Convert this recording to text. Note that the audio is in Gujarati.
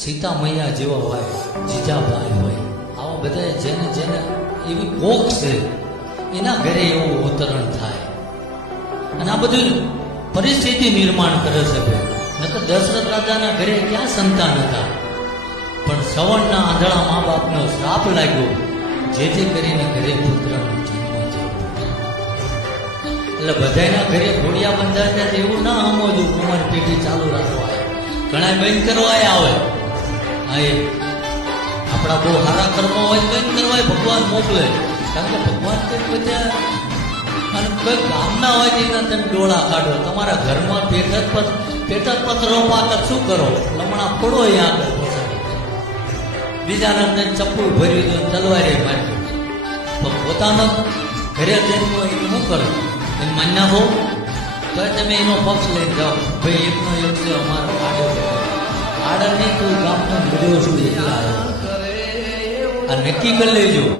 સીતા મૈયા જેવા હોય જીજાભાઈ હોય, આવા બધા જેને જેને એવી કોક છે, એના ઘરે એવું અવતરણ થાય. અને આ બધું પરિસ્થિતિ નિર્માણ કરે છે ભાઈ નકર દશરથ રાજાના ઘરે ક્યાં સંતાન હતા? પણ સવર્ણના આંધળા મા બાપનો શ્રાપ લાગ્યો, જેથી કરીને ઘરે પુત્રનો એટલે બધાયના ઘરે ઘોડિયા બંધાય ત્યારે એવું ના સમજવું કુમાર પેઢી ચાલુ રાખવા ઘણા બંધ કરવા આવે હા આપણા બહુ સારા કર્મો હોય તો કરવા ભગવાન મોકલે. કારણ કે ભગવાન કંઈક બધા અને કંઈક ગામના હોય તો તમે ડોળા કાઢો. તમારા ઘરમાં પેટ જ પત પેટ જ પથરો શું કરો? લમણા ફોડો અહીંયા આગળ. બીજાના અંદર ચપ્પુ ભર્યું દો તલવારે માર્યું પણ પોતાનો ઘરે જઈને એ શું કરો? એને માન્ય હો? તો તમે એનો પક્ષ લઈને જાઓ. ભાઈ એકનો એક છે અમારો આડો છે. નહીં, તું ગામનો એટલા આવ્યો. આ નક્કી કરી લેજો